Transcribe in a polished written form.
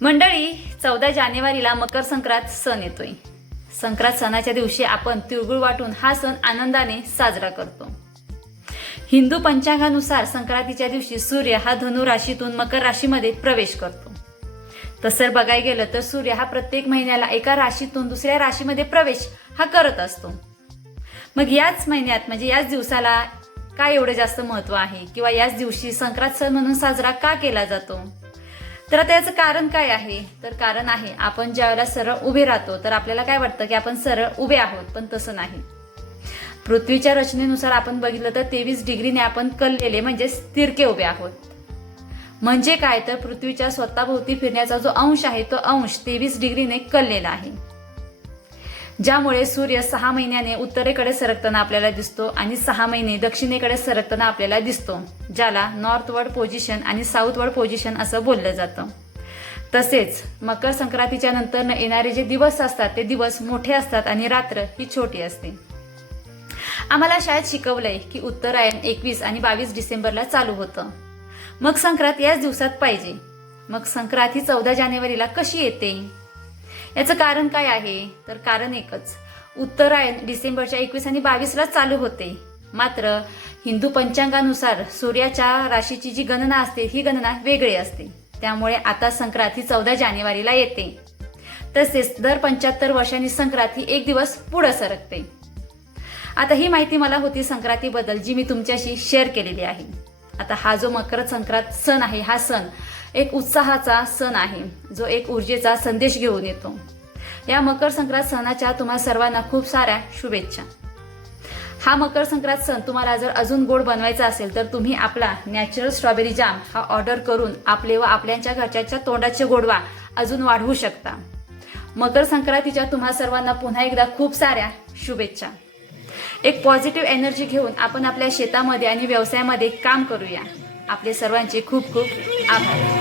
मंडळी, 14 जानेवारीला मकर संक्रांत सण येतोय। संक्रांत सणाच्या दिवशी आपण तिळगुळ वाटून हा सण आनंदाने साजरा करतो। हिंदू पंचांगानुसार संक्रांतीच्या दिवशी सूर्य हा धनु राशीतून मकर राशीमध्ये प्रवेश करतो। तसं बघायला गेलं तर सूर्य हा प्रत्येक महिन्याला एका राशीतून दुसऱ्या राशीमध्ये प्रवेश हा करत असतो। मग याच महिन्यात म्हणजे याच दिवसाला काय एवढं जास्त महत्त्व आहे किंवा याच दिवशी संक्रांत सण म्हणून साजरा का केला जातो? तर आता याचं कारण काय आहे? तर कारण आहे, आपण ज्यावेळेला सरळ उभे राहतो तर आपल्याला काय वाटतं की आपण सरळ उभे आहोत, पण तसं नाही। पृथ्वीच्या रचनेनुसार आपण बघितलं तर 23 डिग्रीने आपण कललेले म्हणजे तिरके उभे आहोत। म्हणजे काय, तर पृथ्वीच्या स्वतःभोवती फिरण्याचा जो अंश आहे तो अंश 23 डिग्रीने कललेला आहे, ज्यामुळे सूर्य 6 महिन्याने उत्तरेकडे सरकताना आपल्याला दिसतो आणि 6 महिने दक्षिणेकडे सरकताना आपल्याला दिसतो, ज्याला नॉर्थवर्ड पोझिशन आणि साऊथवर्ड पोझिशन असं बोललं जातं। तसेच मकर संक्रांतीच्या नंतर येणारे जे दिवस असतात ते दिवस मोठे असतात आणि रात्र ही छोटी असते। आम्हाला शाळेत शिकवलंय की उत्तरायण 21 आणि 22 डिसेंबरला चालू होतं, मग संक्रांत याच दिवसात पाहिजे। मग संक्रांत ही 14 जानेवारीला कशी येते? याचं कारण काय आहे? तर कारण एकच, उत्तरायण डिसेंबरच्या 21 आणि 22ला चालू होते, मात्र हिंदू पंचांगानुसार सूर्याच्या राशीची जी गणना असते ही गणना वेगळी असते, त्यामुळे आता संक्रांत ही 14 जानेवारीला येते। तसेच दर 75 वर्षांनी संक्रांत ही एक दिवस पुढे सरकते। आता ही माहिती मला होती संक्रांतीबद्दल, जी मी तुमच्याशी शेअर केलेली आहे। आता हा जो मकर संक्रांत सण आहे, हा सण एक उत्साहाचा सण आहे, जो एक ऊर्जेचा संदेश घेऊन येतो। या मकर संक्रांत सणाच्या तुम्हा सर्वांना खूप साऱ्या शुभेच्छा। हा मकर संक्रांत सण तुम्हाला जर अजून गोड बनवायचा असेल तर तुम्ही आपला नॅचरल स्ट्रॉबेरी जाम हा ऑर्डर करून आपले व आपल्याच्या घरच्याच्या तोंडाचे गोडवा अजून वाढवू शकता। मकर संक्रांतीच्या तुम्हा सर्वांना पुन्हा एकदा खूप साऱ्या शुभेच्छा। एक पॉझिटिव्ह एनर्जी घेऊन आपण आपल्या शेतामध्ये आणि व्यवसायामध्ये काम करूया। आपले सर्वांचे खूप खूप आभार।